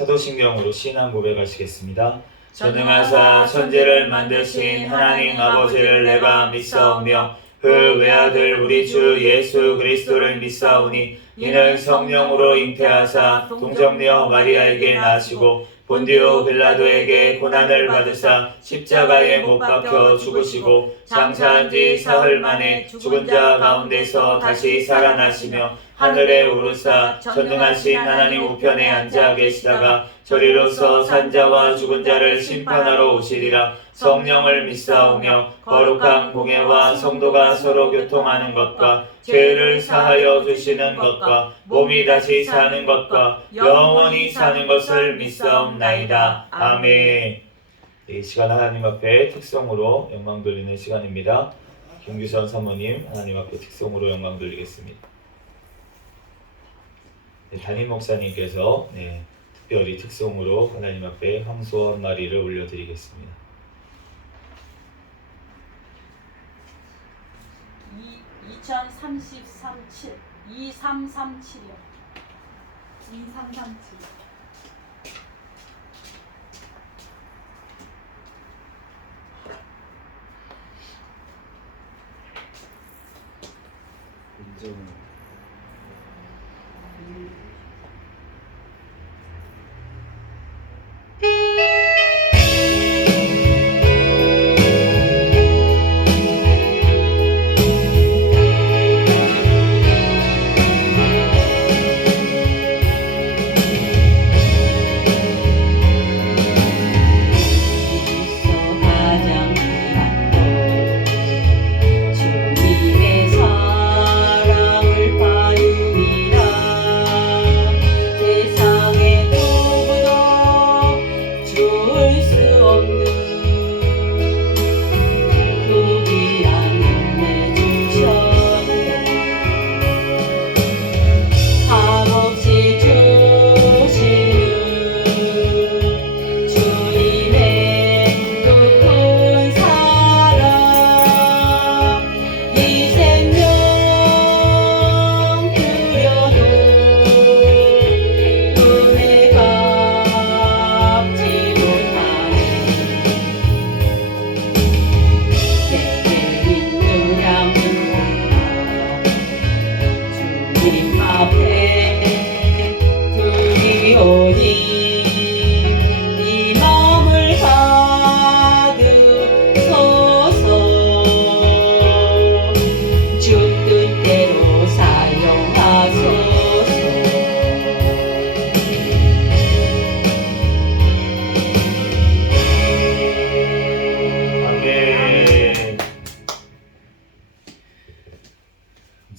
사도신경으로 신앙 고백하시겠습니다. 전능하사 천지를 만드신 하나님 아버지를 내가 믿사오며 그 외아들 우리 주 예수 그리스도를 믿사오니 이는 성령으로 잉태하사 동정녀 마리아에게 나시고 본디오 빌라도에게 고난을 받으사 십자가에 못 박혀 죽으시고 장사한 지 사흘 만에 죽은 자 가운데서 다시 살아나시며 하늘에 오르사 전능하신 하나님 우편에 앉아 계시다가 저리로서 산자와 죽은 자를 심판하러 오시리라. 성령을 믿사오며 거룩한 공예와 성도가 서로 교통하는 것과 죄를 사하여 주시는 것과 몸이 다시 사는 것과 영원히 사는 것을 믿사옵나이다. 아멘. 이 시간 하나님 앞에 특성으로 영광 돌리는 시간입니다. 김규선 사모님 하나님 앞에 특성으로 영광 돌리겠습니다. 담임 목사님께서 특별히 특성으로 하나님 앞에 황소 한 마리를 올려드리겠습니다. 2337 2337이요. 2337.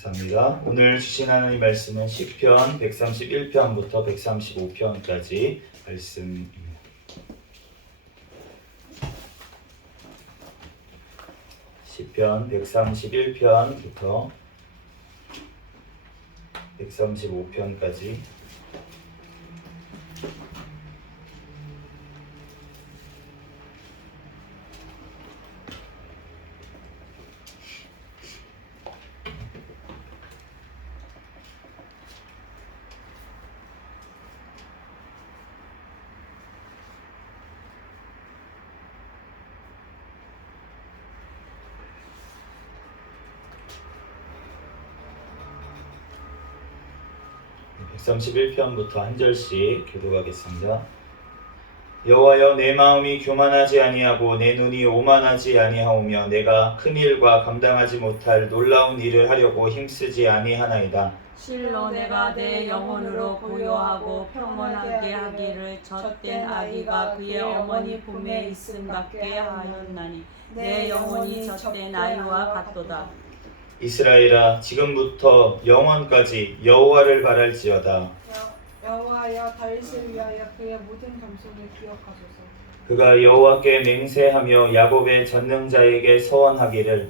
감사합니다. 오늘 주신 하나님 말씀은 시편 131편부터 135편까지 말씀입니다. 시편 131편부터 135편까지 (131편부터) 한 절씩 교독하겠습니다. 여호와여, 내 마음이 교만하지 아니하고 내 눈이 오만하지 아니하오며 내가 큰 일과 감당하지 못할 놀라운 일을 하려고 힘쓰지 아니하나이다. 실로 내가 내 영혼으로 고요하고 평온하게 하기를 젖된 아기가 그의 어머니 품에 있음 같게 하였나니 내 영혼이 젖된 아이와 같도다. 이스라엘아, 지금부터 영원까지 여호와를 바랄지어다. 여호와여, 다윗을 위하여 그의 모든 감속을 기억하소서. 그가 여호와께 맹세하며 야곱의 전능자에게 서원하기를.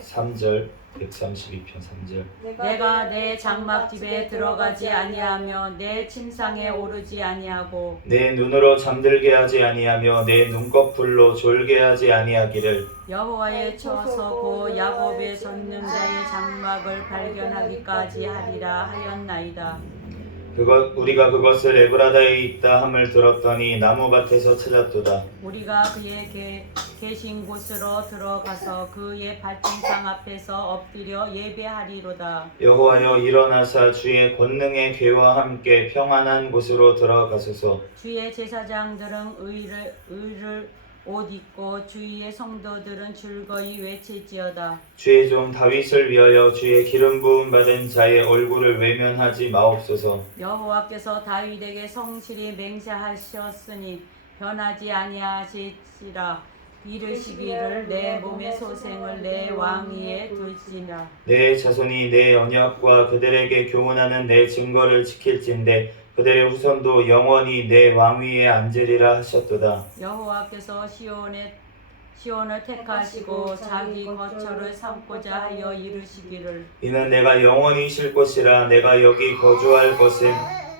3절 132편 3절 내가 내 장막 집에 들어가지 아니하며 내 침상에 오르지 아니하고 내 눈으로 잠들게 하지 아니하며 내 눈꺼풀로 졸게 하지 아니하기를. 여호와의 처서고 야곱의 전능자의 장막을 발견하기까지 하리라 하였나이다. 우리가 그것을 에브라다에 있다 함을 들었더니 나무밭에서 찾았도다. 우리가 그의 계신 곳으로 들어가서 그의 발등상 앞에서 엎드려 예배하리로다. 여호와여 일어나사 주의 권능의 괴와 함께 평안한 곳으로 들어가소서. 주의 제사장들은 의를 옷 입고 주의 성도들은 즐거이 외칠지어다. 주의 종 다윗을 위하여 주의 기름 부음 받은 자의 얼굴을 외면하지 마옵소서. 여호와께서 다윗에게 성실히 맹세하셨으니 변하지 아니하실지라. 이르시기를 내 몸의 소생을 내 왕위에 둘지라. 내 자손이 내 언약과 그들에게 교훈하는 내 증거를 지킬진대 그들의 후손도 영원히 내 왕위에 앉으리라 하셨도다. 여호와께서 시온을 택하시고 자기 거처를 삼고자 하여 이르시기를 이는 내가 영원히 쉴 곳이라 내가 여기 거주할 것은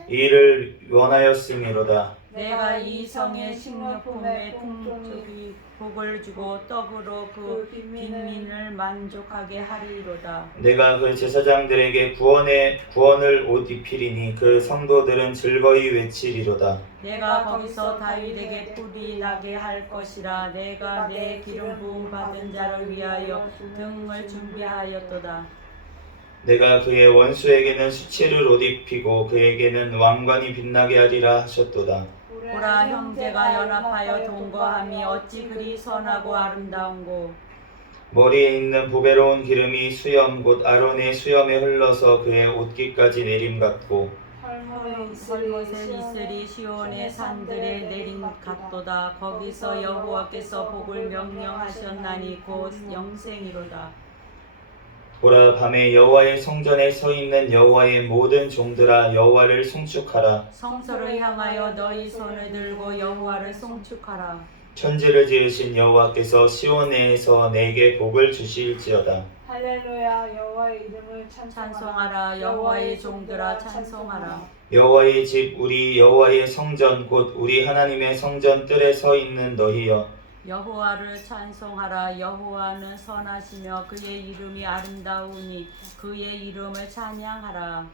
이를 원하였음이로다. 내가 이 성의 식료품에 풍족히 복을 주고 떡으로 그 빈민을 만족하게 하리로다. 내가 그 제사장들에게 구원을 옷 입히리니 그 성도들은 즐거이 외치리로다. 내가 거기서 다윗에게 뿔이 나게 할 것이라. 내가 내 기름 부음 받은 자를 위하여 등을 준비하였도다. 내가 그의 원수에게는 수치를 옷 입히고 그에게는 왕관이 빛나게 하리라 하셨도다. 보라, 형제가 연합하여 동거함이 어찌 그리 선하고 아름다운고. 머리에 있는 보배로운 기름이 수염 곧 아론의 수염에 흘러서 그의 옷깃까지 내림 같고 헐못에 이슬이 시온의 산들에 내린 같도다. 거기서 여호와께서 복을 명령하셨나니 곧 영생이로다. 보라 밤에 여호와의 성전에 서 있는 여호와의 모든 종들아 여호와를 송축하라. 성소를 향하여 너희 손을 들고 여호와를 송축하라. 천지를 지으신 여호와께서 시온에서 내게 복을 주실지어다. 할렐루야. 여호와의 이름을 찬송하라. 여호와의 종들아 찬송하라. 여호와의 집 우리 여호와의 성전 곧 우리 하나님의 성전 뜰에 서 있는 너희여 여호와를 찬송하라. 여호와는 선하시며 그의 이름이 아름다우니 그의 이름을 찬양하라.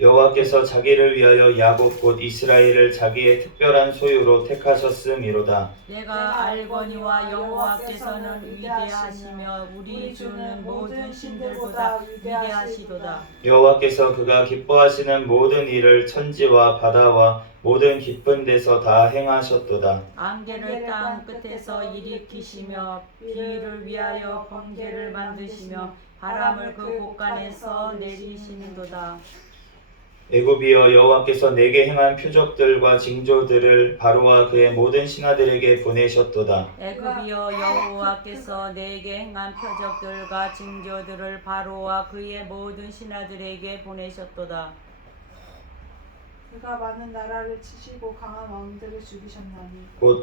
여호와께서 자기를 위하여 야곱 곧 이스라엘을 자기의 특별한 소유로 택하셨음이로다. 내가 알거니와 여호와께서는 위대하시며 우리 주는 모든 신들보다 위대하시도다. 여호와께서 그가 기뻐하시는 모든 일을 천지와 바다와 모든 깊은 데서 다 행하셨도다. 안개를 땅 끝에서 일으키시며 비를 위하여 번개를 만드시며 바람을 그 곳간에서 내리시는도다. 애굽이여 여호와께서 내게 행한 표적들과 징조들을 바로와 그의 모든 신하들에게 보내셨도다. 애굽이여 여호와께서 내게 행한 표적들과 징조들을 바로와 그의 모든 신하들에게 보내셨도다. 그가 많은 나라를 치시고 강한 왕들을 죽이셨나니 곧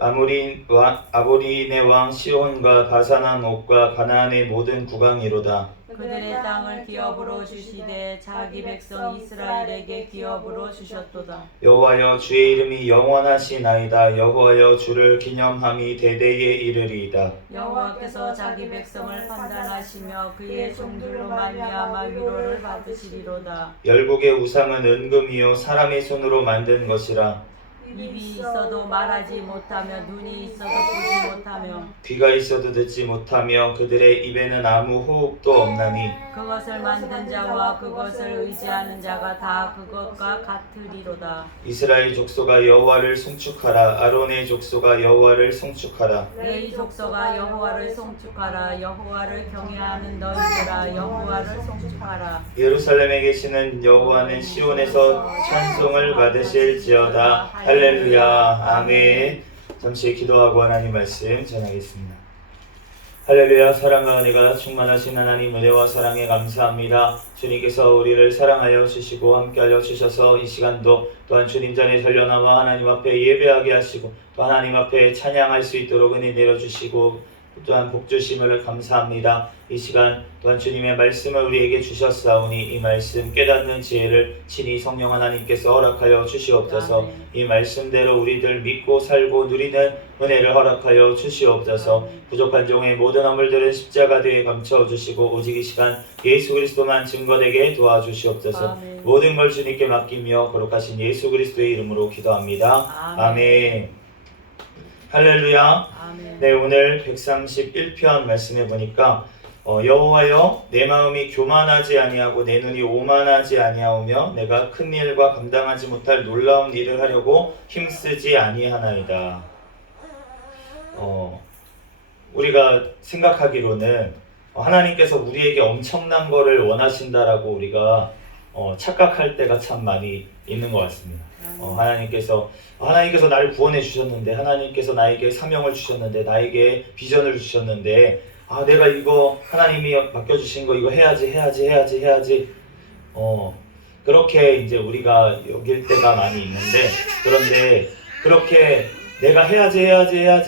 아모리의 왕 시온과 바산한 옥과 가나안의 모든 국왕이로다. 그들의 땅을 기업으로 주시되 자기 백성 이스라엘에게 기업으로 주셨도다. 여호와여 주의 이름이 영원하시나이다. 여호와여 주를 기념함이 대대에 이르리이다. 여호와께서 자기 백성을 판단하시며 그의 종들로 말미암아 위로를 받으시리로다. 열국의 우상은 은금이요 사람의 손으로 만든 것이라. 입이 있어도 말하지 못하며 눈이 있어도 보지 못하며 귀가 있어도 듣지 못하며 그들의 입에는 아무 호흡도 없나니 그것을 만든 자와 그것을 의지하는 자가 다 그것과 같으리로다. 이스라엘 족속아 여호와를 송축하라. 아론의 족속아 여호와를 송축하라. 레위 족속아 여호와를 송축하라. 여호와를 경외하는 너희들아 여호와를 송축하라. 예루살렘에 계시는 여호와는 시온에서 찬송을 받으실지어다. 할렐루야. 아멘. 잠시 기도하고 하나님 말씀 전하겠습니다. 할렐루야. 사랑과 은혜가 충만하신 하나님 은혜와 사랑에 감사합니다. 주님께서 우리를 사랑하여 주시고 함께하여 주셔서 이 시간도 또한 주님 전에 달려나와 하나님 앞에 예배하게 하시고 또 하나님 앞에 찬양할 수 있도록 은혜 내려주시고 또한 복 주심을 감사합니다. 이 시간 또한 주님의 말씀을 우리에게 주셨사오니 이 말씀 깨닫는 지혜를 친히 성령 하나님께서 허락하여 주시옵소서. 아멘. 이 말씀대로 우리들 믿고 살고 누리는 은혜를 허락하여 주시옵소서. 아멘. 부족한 종의 모든 허물들은 십자가 뒤에 감춰 주시고 오직 이 시간 예수 그리스도만 증거되게 도와주시옵소서. 아멘. 모든 걸 주님께 맡기며 거룩하신 예수 그리스도의 이름으로 기도합니다. 아멘. 할렐루야. 아멘. 네, 오늘 131편 말씀해 보니까 여호와여 내 마음이 교만하지 아니하고 내 눈이 오만하지 아니하오며 내가 큰 일과 감당하지 못할 놀라운 일을 하려고 힘쓰지 아니하나이다. 우리가 생각하기로는 하나님께서 우리에게 엄청난 거를 원하신다라고 우리가 착각할 때가 참 많이 있는 것 같습니다. 하나님께서 나를 구원해 주셨는데, 하나님께서 나에게 사명을 주셨는데, 나에게 비전을 주셨는데, 내가 이거 하나님이 맡겨주신 거 이거 해야지. 그렇게 이제 우리가 여길 때가 많이 있는데, 그런데 그렇게 내가 해야지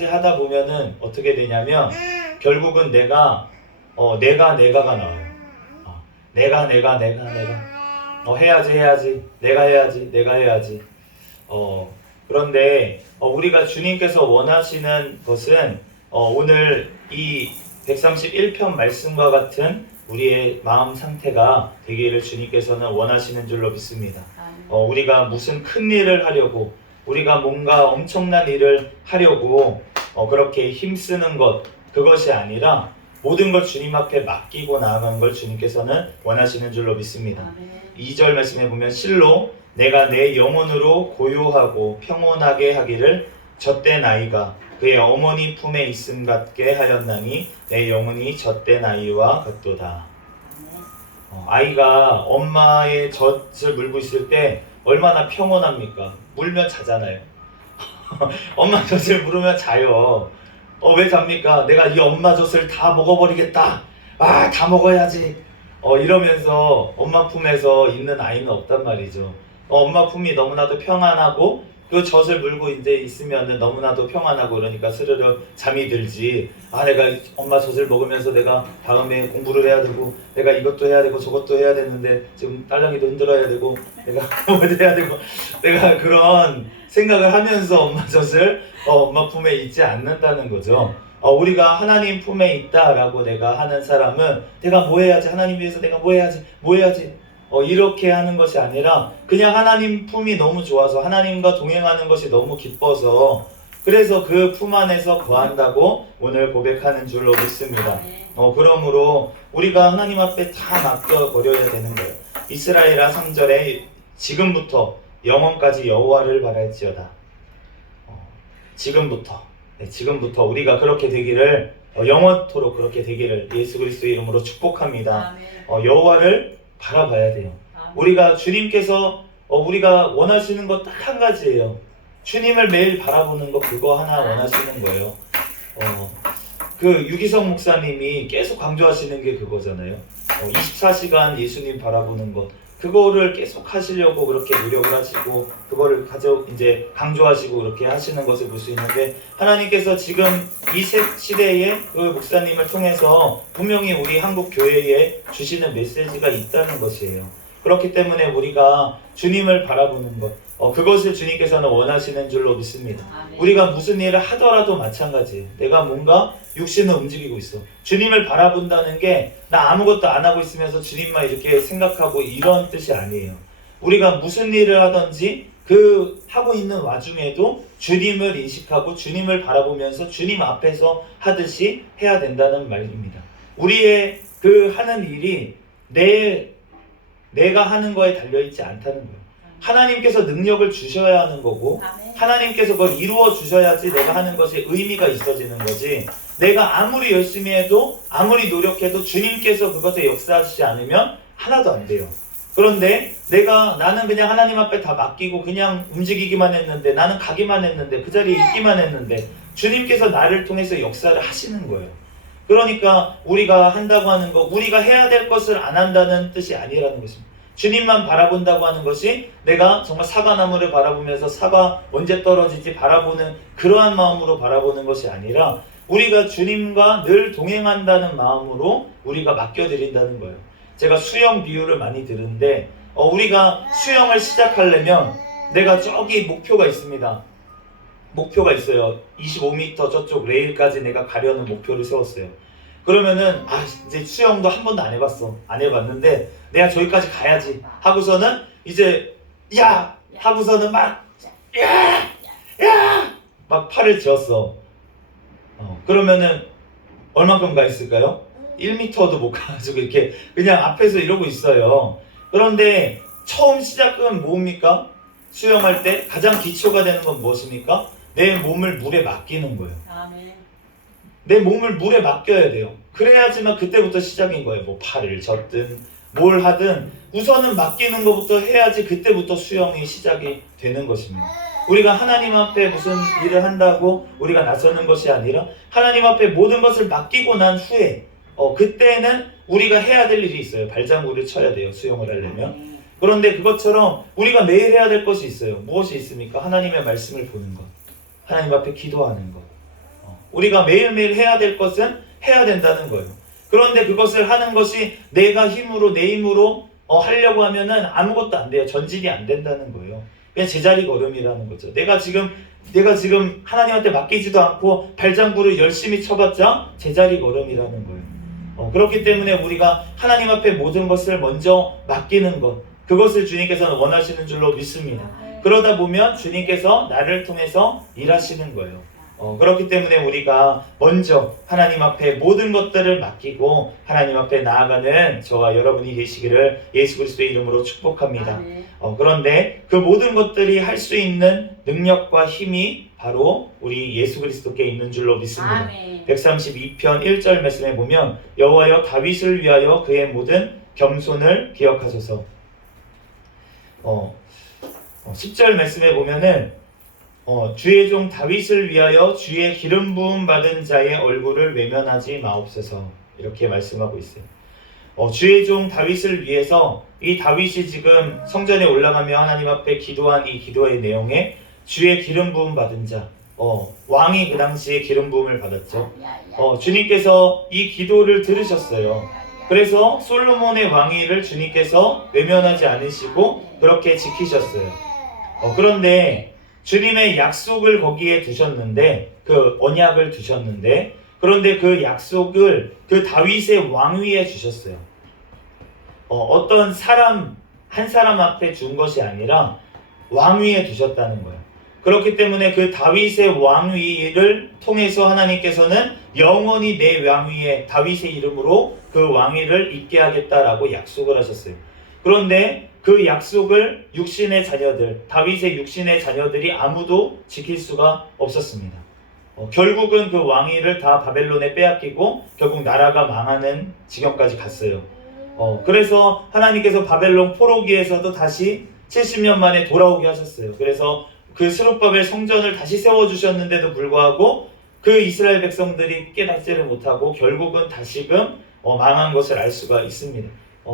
하다 보면은 어떻게 되냐면 결국은 내가가 나와요. 내가 해야지. 내가 해야지. 그런데 우리가 주님께서 원하시는 것은 오늘 이 131편 말씀과 같은 우리의 마음 상태가 되기를 주님께서는 원하시는 줄로 믿습니다. 우리가 무슨 큰 일을 하려고, 우리가 뭔가 엄청난 일을 하려고 그렇게 힘쓰는 것, 그것이 아니라 모든 걸 주님 앞에 맡기고 나아가는 걸 주님께서는 원하시는 줄로 믿습니다. 2절 말씀해 보면 실로 내가 내 영혼으로 고요하고 평온하게 하기를 젖된 아이가 그의 어머니 품에 있음 같게 하였나니 내 영혼이 젖된 아이와 같도다. 아이가 엄마의 젖을 물고 있을 때 얼마나 평온합니까? 물면 자잖아요. 엄마 젖을 물으면 자요. 왜 잡니까? 내가 이 엄마 젖을 다 먹어버리겠다. 다 먹어야지. 이러면서 엄마 품에서 있는 아이는 없단 말이죠. 엄마 품이 너무나도 평안하고 그 젖을 물고 이제 있으면 너무나도 평안하고 그러니까 스르르 잠이 들지. 내가 엄마 젖을 먹으면서 내가 다음에 공부를 해야 되고 내가 이것도 해야 되고 저것도 해야 되는데 지금 딸랑이도 흔들어야 되고 내가 뭐도 해야 되고 내가 그런 생각을 하면서 엄마 젖을 엄마 품에 있지 않는다는 거죠. 우리가 하나님 품에 있다라고 내가 하는 사람은 내가 뭐 해야지, 하나님 위해서 내가 뭐 해야지 이렇게 하는 것이 아니라 그냥 하나님 품이 너무 좋아서 하나님과 동행하는 것이 너무 기뻐서 그래서 그 품 안에서 거한다고 오늘 고백하는 줄로 믿습니다. 그러므로 우리가 하나님 앞에 다 맡겨버려야 되는 거예요. 이스라엘아 3절에 지금부터 영원까지 여호와를 바랄지어다. 지금부터 우리가 그렇게 되기를 영원토록 그렇게 되기를 예수 그리스도의 이름으로 축복합니다. 여호와를 바라봐야 돼요. 우리가 주님께서 우리가 원하시는 것 딱 한 가지예요. 주님을 매일 바라보는 거 그거 하나 원하시는 거예요. 그 유기성 목사님이 계속 강조하시는 게 그거잖아요. 24시간 예수님 바라보는 것 그거를 계속 하시려고 그렇게 노력을 하시고 그거를 이제 강조하시고 그렇게 하시는 것을 볼 수 있는데 하나님께서 지금 이 시대에 그 목사님을 통해서 분명히 우리 한국 교회에 주시는 메시지가 있다는 것이에요. 그렇기 때문에 우리가 주님을 바라보는 것 그것을 주님께서는 원하시는 줄로 믿습니다. 우리가 무슨 일을 하더라도 마찬가지예요. 내가 뭔가 육신을 움직이고 있어. 주님을 바라본다는 게 나 아무것도 안 하고 있으면서 주님만 이렇게 생각하고 이런 뜻이 아니에요. 우리가 무슨 일을 하든지 그 하고 있는 와중에도 주님을 인식하고 주님을 바라보면서 주님 앞에서 하듯이 해야 된다는 말입니다. 우리의 그 하는 일이 내가 하는 거에 달려있지 않다는 거예요. 하나님께서 능력을 주셔야 하는 거고 하나님께서 그걸 이루어 주셔야지 내가 하는 것에 의미가 있어지는 거지. 내가 아무리 열심히 해도 아무리 노력해도 주님께서 그것에 역사하시지 않으면 하나도 안 돼요. 그런데 나는 그냥 하나님 앞에 다 맡기고 그냥 움직이기만 했는데 나는 가기만 했는데 그 자리에 있기만 했는데 주님께서 나를 통해서 역사를 하시는 거예요. 그러니까 우리가 한다고 하는 거 우리가 해야 될 것을 안 한다는 뜻이 아니라는 것입니다. 주님만 바라본다고 하는 것이 내가 정말 사과나무를 바라보면서 사과 언제 떨어질지 바라보는 그러한 마음으로 바라보는 것이 아니라 우리가 주님과 늘 동행한다는 마음으로 우리가 맡겨드린다는 거예요. 제가 수영 비유를 많이 들은데 우리가 수영을 시작하려면 내가 저기 목표가 있습니다. 목표가 있어요. 25m 저쪽 레일까지 내가 가려는 목표를 세웠어요. 그러면은 이제 수영도 한 번도 안 해봤어. 안 해봤는데 내가 저기까지 가야지 하고서는 이제 야! 하고서는 막 야! 야! 막 팔을 쥐었어. 그러면은 얼만큼 가 있을까요? 1m도 못 가가지고 이렇게 그냥 앞에서 이러고 있어요. 그런데 처음 시작은 뭡니까? 수영할 때 가장 기초가 되는 건 무엇입니까? 내 몸을 물에 맡기는 거예요. 아멘. 내 몸을 물에 맡겨야 돼요. 그래야지만 그때부터 시작인 거예요. 뭐 팔을 젓든 뭘 하든 우선은 맡기는 것부터 해야지 그때부터 수영이 시작이 되는 것입니다. 우리가 하나님 앞에 무슨 일을 한다고 우리가 나서는 것이 아니라 하나님 앞에 모든 것을 맡기고 난 후에 그때는 우리가 해야 될 일이 있어요. 발장구를 쳐야 돼요. 수영을 하려면. 그런데 그것처럼 우리가 매일 해야 될 것이 있어요. 무엇이 있습니까? 하나님의 말씀을 보는 것, 하나님 앞에 기도하는 것. 우리가 매일매일 해야 될 것은 해야 된다는 거예요. 그런데 그것을 하는 것이 내가 힘으로 내 힘으로 하려고 하면은 아무것도 안 돼요. 전진이 안 된다는 거예요. 그냥 제자리 걸음이라는 거죠. 내가 지금 하나님한테 맡기지도 않고 발장구를 열심히 쳐봤자 제자리 걸음이라는 거예요. 그렇기 때문에 우리가 하나님 앞에 모든 것을 먼저 맡기는 것, 그것을 주님께서는 원하시는 줄로 믿습니다. 그러다 보면 주님께서 나를 통해서 일하시는 거예요. 그렇기 때문에 우리가 먼저 하나님 앞에 모든 것들을 맡기고 하나님 앞에 나아가는 저와 여러분이 되시기를 예수 그리스도의 이름으로 축복합니다. 그런데 그 모든 것들이 할 수 있는 능력과 힘이 바로 우리 예수 그리스도께 있는 줄로 믿습니다. 아멘. 132편 1절 말씀에 보면 여호와여 다윗을 위하여 그의 모든 겸손을 기억하소서. 10절 말씀에 보면은 주의 종 다윗을 위하여 주의 기름 부음 받은 자의 얼굴을 외면하지 마옵소서, 이렇게 말씀하고 있어요. 주의 종 다윗을 위해서 이 다윗이 지금 성전에 올라가며 하나님 앞에 기도한 이 기도의 내용에 주의 기름 부음 받은 자, 왕이 그 당시에 기름 부음을 받았죠. 주님께서 이 기도를 들으셨어요. 그래서 솔로몬의 왕위를 주님께서 외면하지 않으시고 그렇게 지키셨어요. 그런데 주님의 약속을 거기에 두셨는데, 그 언약을 두셨는데, 그런데 그 약속을 그 다윗의 왕위에 주셨어요. 어떤 사람 한 사람 앞에 준 것이 아니라 왕위에 두셨다는 거예요. 그렇기 때문에 그 다윗의 왕위를 통해서 하나님께서는 영원히 내 왕위에 다윗의 이름으로 그 왕위를 있게 하겠다라고 약속을 하셨어요. 그런데 그 약속을 육신의 자녀들, 다윗의 육신의 자녀들이 아무도 지킬 수가 없었습니다. 결국은 그 왕위를 다 바벨론에 빼앗기고 결국 나라가 망하는 지경까지 갔어요. 그래서 하나님께서 바벨론 포로기에서도 다시 70년 만에 돌아오게 하셨어요. 그래서 그 스룹바벨 성전을 다시 세워주셨는데도 불구하고 그 이스라엘 백성들이 깨닫지를 못하고 결국은 다시금 망한 것을 알 수가 있습니다.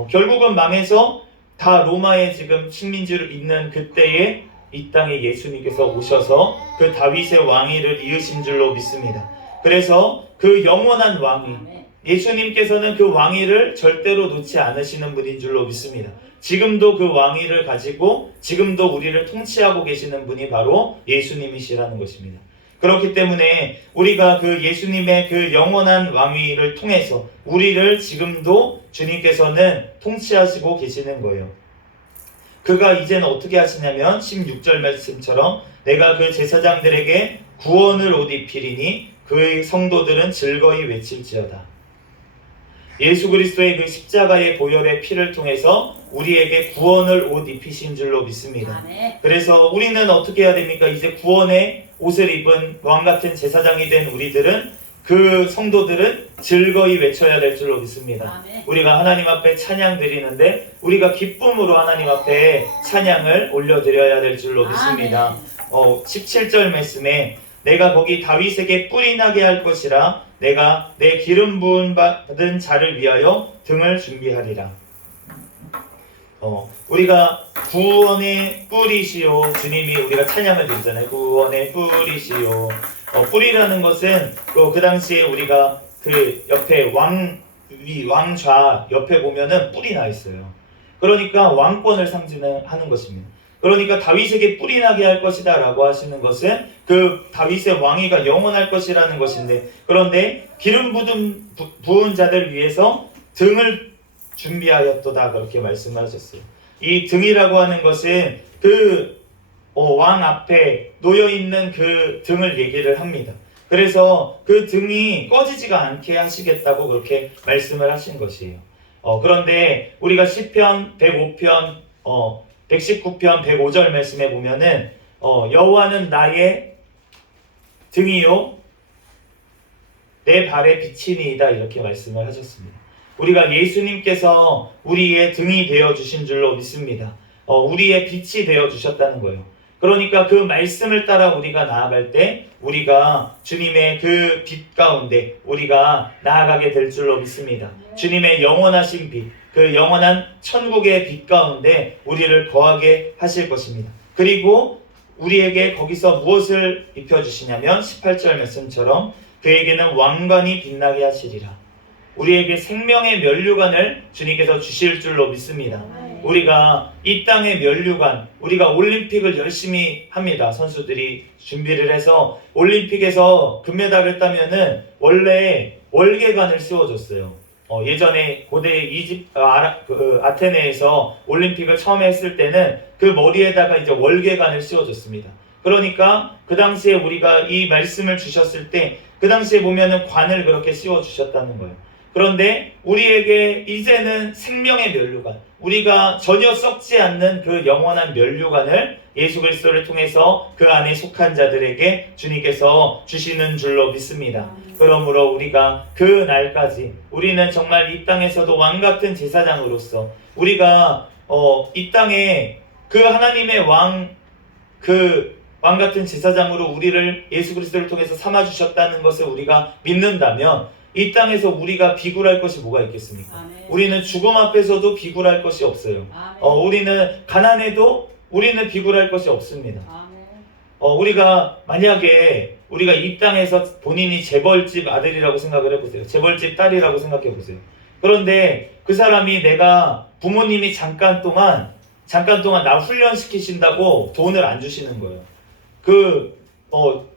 결국은 망해서 다 로마에 지금 식민지로 있는 그때에 이 땅에 예수님께서 오셔서 그 다윗의 왕위를 이으신 줄로 믿습니다. 그래서 그 영원한 왕위, 예수님께서는 그 왕위를 절대로 놓지 않으시는 분인 줄로 믿습니다. 지금도 그 왕위를 가지고 지금도 우리를 통치하고 계시는 분이 바로 예수님이시라는 것입니다. 그렇기 때문에 우리가 그 예수님의 그 영원한 왕위를 통해서 우리를 지금도 주님께서는 통치하시고 계시는 거예요. 그가 이제는 어떻게 하시냐면 16절 말씀처럼 내가 그 제사장들에게 구원을 옷 입히리니 그의 성도들은 즐거이 외칠지어다. 예수 그리스도의 그 십자가의 보혈의 피를 통해서 우리에게 구원을 옷 입히신 줄로 믿습니다. 그래서 우리는 어떻게 해야 됩니까? 이제 구원의 옷을 입은 왕같은 제사장이 된 우리들은, 그 성도들은 즐거이 외쳐야 될 줄로 믿습니다. 우리가 하나님 앞에 찬양 드리는데 우리가 기쁨으로 하나님 앞에 찬양을 올려드려야 될 줄로 믿습니다. 17절 말씀에 내가 거기 다윗에게 뿔이 나게 할 것이라 내가 내 기름 부음 받은 자를 위하여 등을 준비하리라. 우리가 구원의 뿔이시오, 주님이 우리가 찬양을 드리잖아요. 구원의 뿔이시오, 뿔이라는 것은 그 당시에 우리가 그 옆에 왕좌 옆에 보면은 뿔이 나 있어요. 그러니까 왕권을 상징하는 것입니다. 그러니까 다윗에게 뿔이 나게 할 것이다 라고 하시는 것은 그 다윗의 왕위가 영원할 것이라는 것인데, 그런데 기름 부은 자들 위해서 등을 준비하였도다 그렇게 말씀을 하셨어요. 이 등이라고 하는 것은 그 왕 앞에 놓여있는 그 등을 얘기를 합니다. 그래서 그 등이 꺼지지가 않게 하시겠다고 그렇게 말씀을 하신 것이에요. 그런데 우리가 시편 105편 119편 105절 말씀에 보면은 여호와는 나의 등이요 내 발의 빛이니이다 이렇게 말씀을 하셨습니다. 우리가 예수님께서 우리의 등이 되어 주신 줄로 믿습니다. 우리의 빛이 되어 주셨다는 거예요. 그러니까 그 말씀을 따라 우리가 나아갈 때 우리가 주님의 그 빛 가운데 우리가 나아가게 될 줄로 믿습니다. 주님의 영원하신 빛, 그 영원한 천국의 빛 가운데 우리를 거하게 하실 것입니다. 그리고 우리에게 거기서 무엇을 입혀주시냐면 18절 말씀처럼 그에게는 왕관이 빛나게 하시리라. 우리에게 생명의 면류관을 주님께서 주실 줄로 믿습니다. 우리가 이 땅의 면류관, 우리가 올림픽을 열심히 합니다. 선수들이 준비를 해서 올림픽에서 금메달을 따면은 원래 월계관을 씌워줬어요. 예전에 고대 아테네에서 올림픽을 처음 했을 때는 그 머리에다가 이제 월계관을 씌워줬습니다. 그러니까 그 당시에 우리가 이 말씀을 주셨을 때 그 당시에 보면은 관을 그렇게 씌워주셨다는 거예요. 그런데 우리에게 이제는 생명의 면류관, 우리가 전혀 썩지 않는 그 영원한 면류관을 예수 그리스도를 통해서 그 안에 속한 자들에게 주님께서 주시는 줄로 믿습니다. 그러므로 우리가 그 날까지 우리는 정말 이 땅에서도 왕같은 제사장으로서 우리가 이 땅에 그 하나님의 왕 같은 제사장으로 우리를 예수 그리스도를 통해서 삼아주셨다는 것을 우리가 믿는다면 이 땅에서 우리가 비굴할 것이 뭐가 있겠습니까? 아멘. 우리는 죽음 앞에서도 비굴할 것이 없어요. 우리는 가난해도 우리는 비굴할 것이 없습니다. 우리가 만약에 우리가 이 땅에서 본인이 재벌집 아들이라고 생각을 해보세요. 재벌집 딸이라고 생각해 보세요. 그런데 그 사람이 내가 부모님이 잠깐 동안 나 훈련시키신다고 돈을 안 주시는 거예요.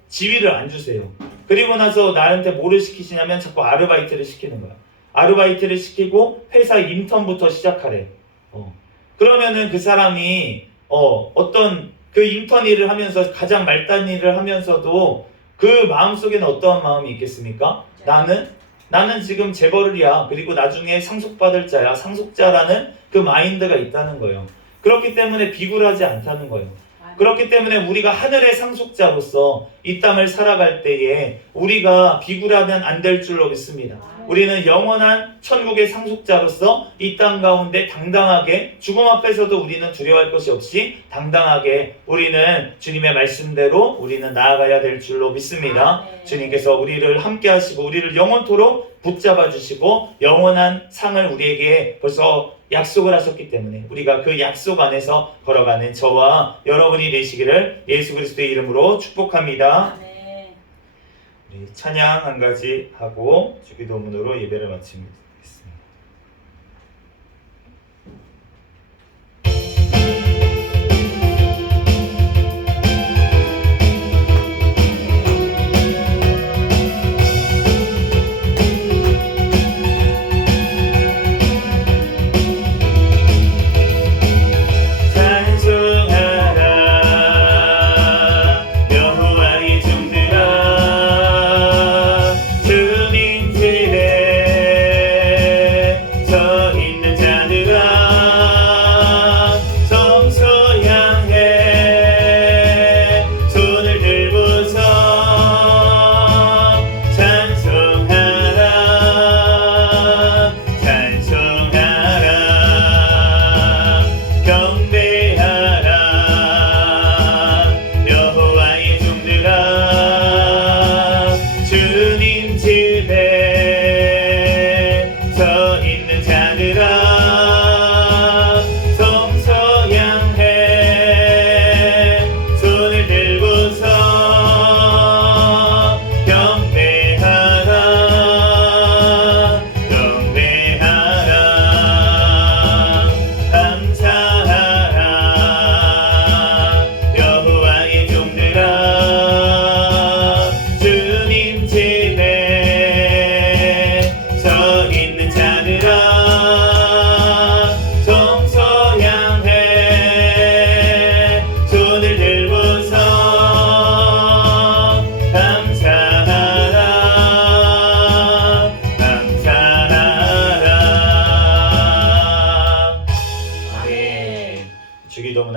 지위를 안 주세요. 그리고 나서 나한테 뭐를 시키시냐면 자꾸 아르바이트를 시키는 거야. 아르바이트를 시키고 회사 인턴부터 시작하래. 그러면은 그 사람이 어떤 그 인턴 일을 하면서 가장 말단 일을 하면서도 그 마음속에는 어떠한 마음이 있겠습니까? 나는 지금 재벌이야. 그리고 나중에 상속받을 자야. 상속자라는 그 마인드가 있다는 거예요. 그렇기 때문에 비굴하지 않다는 거예요. 그렇기 때문에 우리가 하늘의 상속자로서 이 땅을 살아갈 때에 우리가 비굴하면 안 될 줄로 믿습니다. 우리는 영원한 천국의 상속자로서 이 땅 가운데 당당하게 죽음 앞에서도 우리는 두려워할 것이 없이 당당하게 우리는 주님의 말씀대로 우리는 나아가야 될 줄로 믿습니다. 주님께서 우리를 함께 하시고 우리를 영원토록 붙잡아 주시고 영원한 상을 우리에게 벌써 약속을 하셨기 때문에 우리가 그 약속 안에서 걸어가는 저와 여러분이 되시기를 예수 그리스도의 이름으로 축복합니다. 우리 찬양 한 가지 하고 주기도문으로 예배를 마칩니다.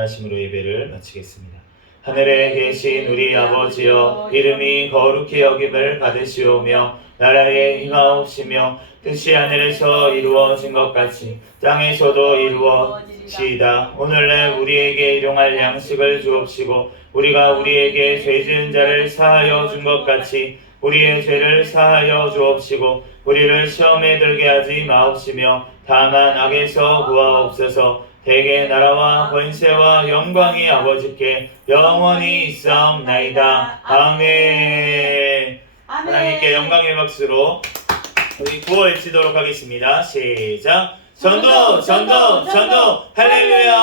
전하심으로 예배를 마치겠습니다. 하늘에 계신 우리 아버지여, 이름이 거룩히 여김을 받으시오며 나라에 임하옵시며 뜻이 하늘에서 이루어진 것 같이 땅에서도 이루어지이다. 오늘날 우리에게 일용할 양식을 주옵시고 우리가 우리에게 죄 지은 자를 사하여 준 것 같이 우리의 죄를 사하여 주옵시고 우리를 시험에 들게 하지 마옵시며 다만 악에서 구하옵소서. 대개 나라와 권세와 영광이 아버지께 영원히 있사옵나이다. 아멘. 하나님께 영광의 박수로 우리 구호 외치도록 하겠습니다. 시작. 전도 전도 전도 할렐루야.